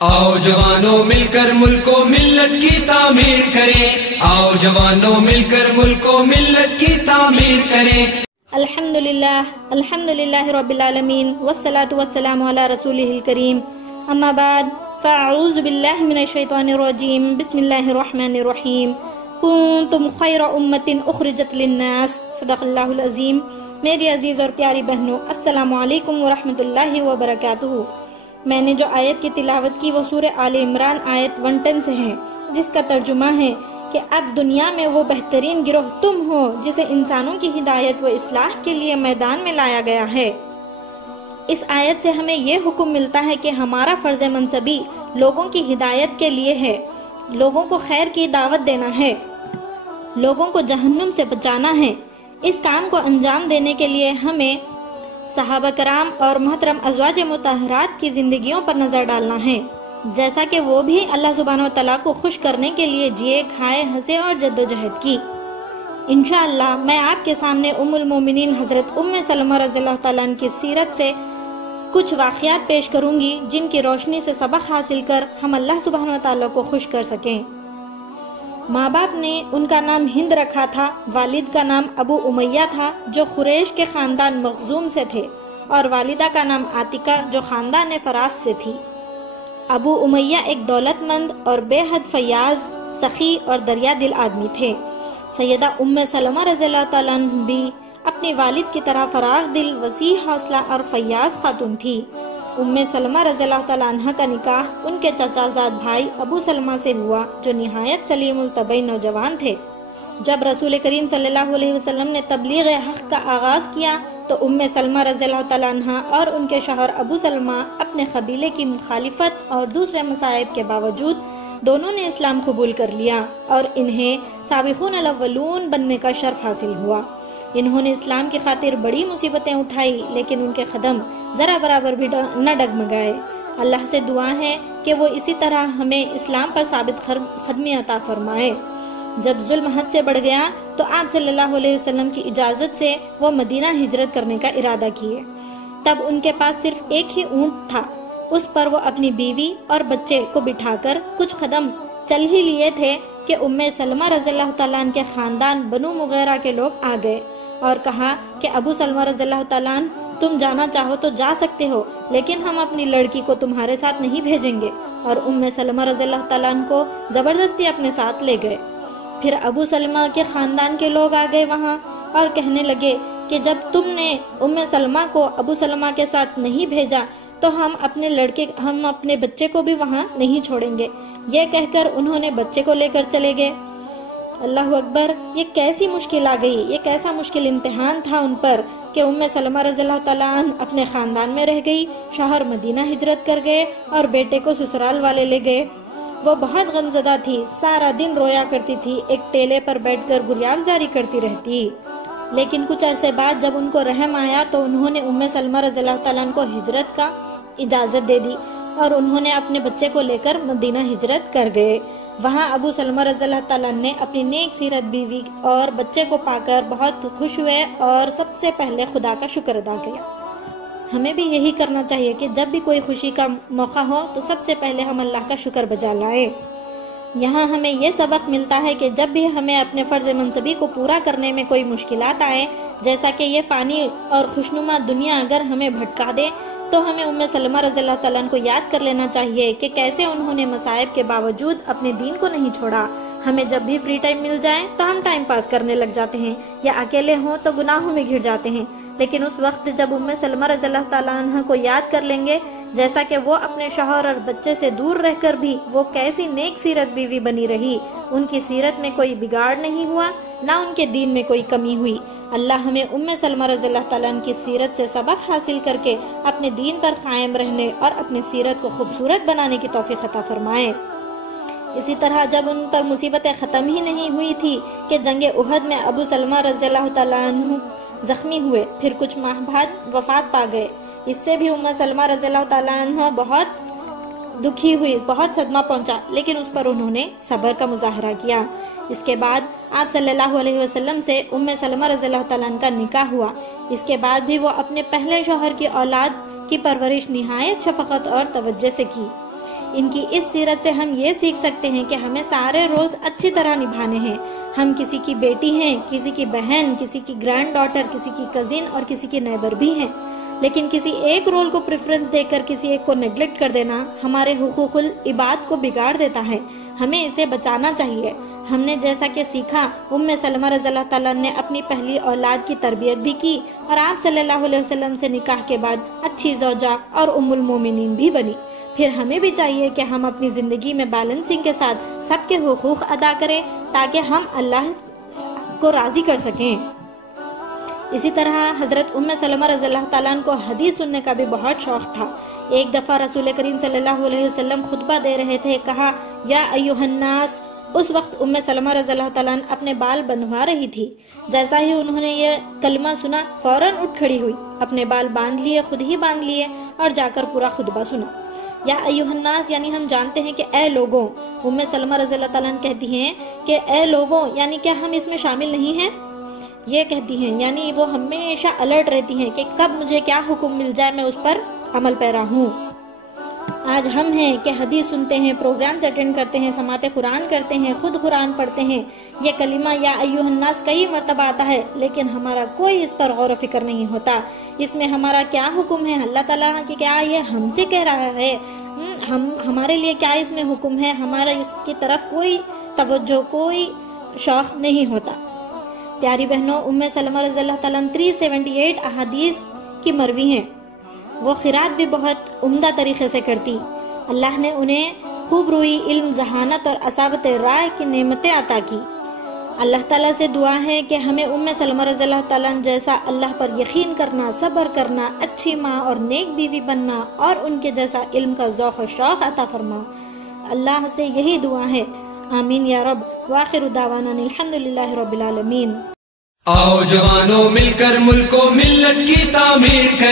آؤ جوانوں مل کر ملک و ملت کی تعمیر کریں، آؤ جوانوں مل کر ملک و ملت کی تعمیر کریں۔ الحمدللہ رب العالمین والصلاة والسلام علی رسولہ الکریم، اما بعد فاعوذ باللہ من الشیطان الرجیم، بسم اللہ الرحمن الرحیم۔ کنتم خیر امت اخرجت للناس، صدق اللہ العظیم۔ میری عزیز اور پیاری بہنوں، السلام علیکم ورحمۃ اللہ وبرکاتہ۔ میں نے جو آیت کی تلاوت کی وہ سورہ آل عمران آیت 110 سے ہے، جس کا ترجمہ ہے کہ اب دنیا میں وہ بہترین گروہ تم ہو جسے انسانوں کی ہدایت و اصلاح کے لیے میدان میں لایا گیا ہے۔ اس آیت سے ہمیں یہ حکم ملتا ہے کہ ہمارا فرض منصبی لوگوں کی ہدایت کے لیے ہے، لوگوں کو خیر کی دعوت دینا ہے، لوگوں کو جہنم سے بچانا ہے۔ اس کام کو انجام دینے کے لیے ہمیں صحابہ کرام اور محترم ازواج مطہرات کی زندگیوں پر نظر ڈالنا ہے، جیسا کہ وہ بھی اللہ سبحانہ وتعالیٰ کو خوش کرنے کے لیے جیے کھائے ہنسے اور جدوجہد کی۔ انشاءاللہ میں آپ کے سامنے ام المومنین حضرت ام سلمہ رضی اللہ تعالیٰ عنہ کی سیرت سے کچھ واقعات پیش کروں گی، جن کی روشنی سے سبق حاصل کر ہم اللہ سبحانہ وتعالیٰ کو خوش کر سکیں۔ ماں باپ نے ان کا نام ہند رکھا تھا، والد کا نام ابو امیہ تھا جو قریش کے خاندان مخزوم سے تھے، اور والدہ کا نام عاتقہ جو خاندان فراس سے تھی۔ ابو امیہ ایک دولت مند اور بے حد فیاض، سخی اور دریا دل آدمی تھے۔ سیدہ ام سلمہ رضی اللہ تعالیٰ عنہ بھی اپنی والد کی طرح فراغ دل، وسیع حوصلہ اور فیاض خاتون تھی۔ ام سلمہ رضی اللہ تعالیٰ عنہ کا نکاح ان کے چچا زاد بھائی ابو سلمہ سے ہوا، جو نہایت سلیم الطبع نوجوان تھے۔ جب رسول کریم صلی اللہ علیہ وسلم نے تبلیغ حق کا آغاز کیا تو ام سلمہ رضی اللہ تعالیٰ عنہ اور ان کے شوہر ابو سلمہ اپنے قبیلے کی مخالفت اور دوسرے مصائب کے باوجود دونوں نے اسلام قبول کر لیا، اور انہیں سابقون الاولون بننے کا شرف حاصل ہوا۔ انہوں نے اسلام کی خاطر بڑی مصیبتیں اٹھائی، لیکن ان کے قدم ذرا برابر بھی نہ ڈگمگائے۔ اللہ سے دعا ہے کہ وہ اسی طرح ہمیں اسلام پر ثابت قدمی عطا فرمائے۔ جب ظلم حد سے بڑھ گیا تو آپ صلی اللہ علیہ وسلم کی اجازت سے وہ مدینہ ہجرت کرنے کا ارادہ کیے۔ تب ان کے پاس صرف ایک ہی اونٹ تھا، اس پر وہ اپنی بیوی اور بچے کو بٹھا کر کچھ قدم چل ہی لیے تھے کہ ام سلمہ رضی اللہ تعالیٰ عنہ کے خاندان بنو مغیرہ کے لوگ آ گئے اور کہا کہ ابو سلمہ رضی اللہ تعالیٰ عنہ تم جانا چاہو تو جا سکتے ہو، لیکن ہم اپنی لڑکی کو تمہارے ساتھ نہیں بھیجیں گے، اور ام سلمہ رضی اللہ تعالیٰ عنہ کو زبردستی اپنے ساتھ لے گئے۔ پھر ابو سلمہ کے خاندان کے لوگ آ گئے وہاں اور کہنے لگے کہ جب تم نے ام سلمہ کو ابو سلمہ کے ساتھ نہیں بھیجا تو ہم اپنے بچے کو بھی وہاں نہیں چھوڑیں گے۔ یہ کہہ کر انہوں نے بچے کو لے کر چلے گئے۔ اللہ اکبر، یہ کیسی مشکل آ گئی، یہ کیسا مشکل امتحان تھا ان پر کہ ام سلمہ رضی اللہ تعالیٰ عنہ اپنے خاندان میں رہ گئی، شوہر مدینہ ہجرت کر گئے اور بیٹے کو سسرال والے لے گئے۔ وہ بہت غمزدہ تھی، سارا دن رویا کرتی تھی، ایک ٹیلے پر بیٹھ کر گریازاری کرتی رہتی۔ لیکن کچھ عرصے بعد جب ان کو رحم آیا تو انہوں نے ام سلمہ رضی اللہ تعالیٰ عنہ کو ہجرت کا اجازت دے دی، اور انہوں نے اپنے بچے کو لے کر مدینہ ہجرت کر گئے۔ وہاں ابو سلمہ رضی اللہ تعالیٰ نے اپنی نیک سیرت بیوی اور بچے کو پا کر بہت خوش ہوئے اور سب سے پہلے خدا کا شکر ادا کیا۔ ہمیں بھی یہی کرنا چاہیے کہ جب بھی کوئی خوشی کا موقع ہو تو سب سے پہلے ہم اللہ کا شکر بجا لائیں۔ یہاں ہمیں یہ سبق ملتا ہے کہ جب بھی ہمیں اپنے فرض منصبی کو پورا کرنے میں کوئی مشکلات آئیں، جیسا کہ یہ فانی اور خوشنما دنیا اگر ہمیں بھٹکا دے، تو ہمیں ام سلمہ رضی اللہ تعالیٰ کو یاد کر لینا چاہیے کہ کیسے انہوں نے مصائب کے باوجود اپنے دین کو نہیں چھوڑا۔ ہمیں جب بھی فری ٹائم مل جائے تو ہم ٹائم پاس کرنے لگ جاتے ہیں، یا اکیلے ہوں تو گناہوں میں گھر جاتے ہیں، لیکن اس وقت جب ام سلمہ رضی اللہ تعالیٰ عنہ کو یاد کر لیں گے، جیسا کہ وہ اپنے شوہر اور بچے سے دور رہ کر بھی وہ کیسی نیک سیرت بیوی بنی رہی، ان کی سیرت میں کوئی بگاڑ نہیں ہوا، نہ ان کے دین میں کوئی کمی ہوئی۔ اللہ ہمیں ام سلمہ رضی اللہ تعالیٰ عنہ کی سیرت سے سبق حاصل کر کے اپنے دین پر قائم رہنے اور اپنی سیرت کو خوبصورت بنانے کی توفیق عطا فرمائے۔ اسی طرح جب ان پر مصیبتیں ختم ہی نہیں ہوئی تھی کہ جنگ احد میں ابو سلمہ رضی اللہ تعالیٰ عنہ زخمی ہوئے، پھر کچھ ماہ بعد وفات پا گئے۔ اس سے بھی ام سلمہ رضی اللہ تعالیٰ عنہ بہت دکھی ہوئی، بہت صدمہ پہنچا، لیکن اس پر انہوں نے صبر کا مظاہرہ کیا۔ اس کے بعد آپ صلی اللہ علیہ وسلم سے ام سلمہ رضی اللہ تعالیٰ عنہ کا نکاح ہوا۔ اس کے بعد بھی وہ اپنے پہلے شوہر کی اولاد کی پرورش نہایت شفقت اور توجہ سے کی۔ ان کی اس سیرت سے ہم یہ سیکھ سکتے ہیں کہ ہمیں سارے رولز اچھی طرح نبھانے ہیں. ہم کسی کی بیٹی ہیں، کسی کی بہن، کسی کی گرینڈ ڈاٹر، کسی کی کزن اور کسی کی نیبر بھی ہیں. لیکن کسی ایک رول کو پریفرنس دے کر کسی ایک کو نیگلیکٹ کر دینا ہمارے حقوق العباد کو بگاڑ دیتا ہے. ہمیں اسے بچانا چاہیے. ہم نے جیسا کہ سیکھا، سلمہ رضی اللہ تعالیٰ نے اپنی پہلی اولاد کی تربیت بھی کی اور آپ صلی اللہ علیہ وسلم سے نکاح کے بعد اچھی زوجہ اور ام المومنین بھی بنی. پھر ہمیں بھی چاہیے کہ ہم اپنی زندگی میں بیلنسنگ کے ساتھ سب کے حقوق ادا کریں تاکہ ہم اللہ کو راضی کر سکیں. اسی طرح حضرت سلمہ رضی اللہ تعالیٰ کو حدیث سننے کا بھی بہت شوق تھا. ایک دفعہ رسول کریم صلی اللہ علیہ وسلم خطبہ دے رہے تھے. کہا یا ایھا الناس. اس وقت سلمہ رضی اللہ تعالیٰ اپنے بال بندھوا رہی تھی. جیسا ہی انہوں نے یہ کلمہ سنا فوراً اٹھ کھڑی ہوئی، اپنے بال باندھ لیے، خود ہی باندھ لیے اور جا کر پورا خطبہ سنا. یا ایھا الناس یعنی ہم جانتے ہیں کہ اے لوگوں. سلمہ رضی اللہ تعالیٰ کہتی ہیں کہ اے لوگوں یعنی کیا ہم اس میں شامل نہیں ہیں؟ یہ کہتی ہیں یعنی وہ ہمیشہ الرٹ رہتی ہیں کہ کب مجھے کیا حکم مل جائے میں اس پر عمل پیرا ہوں. آج ہم ہیں کہ حدیث سنتے ہیں، پروگرامز اٹینڈ کرتے ہیں، سماعت قرآن کرتے ہیں، خود قرآن پڑھتے ہیں. یہ کلمہ یا ایھا الناس کئی مرتبہ آتا ہے لیکن ہمارا کوئی اس پر غور و فکر نہیں ہوتا. اس میں ہمارا کیا حکم ہے؟ اللہ تعالیٰ کی کیا یہ ہم سے کہہ رہا ہے؟ ہمارے لیے کیا اس میں حکم ہے؟ ہمارا اس کی طرف کوئی توجہ، کوئی شوق نہیں ہوتا. پیاری بہنوں، سلمہ رضی اللہ تعالیٰ 378 احادیث کی مروی ہیں. وہ قرات بھی بہت عمدہ طریقے سے کرتی. اللہ نے انہیں خوب روئی علم، ذہانت اور اصابت رائے کی نعمتیں عطا کی. اللہ تعالیٰ سے دعا ہے کہ ہمیں سلمہ رضی اللہ تعالیٰ جیسا اللہ پر یقین کرنا، صبر کرنا، اچھی ماں اور نیک بیوی بننا اور ان کے جیسا علم کا ذوق و شوق عطا فرما. اللہ سے یہی دعا ہے. آمین یا رب. وآخر دعوانا الحمدللہ رب العالمین. آؤ جوانوں مل کر ملک و ملت کی تعمیر کریں.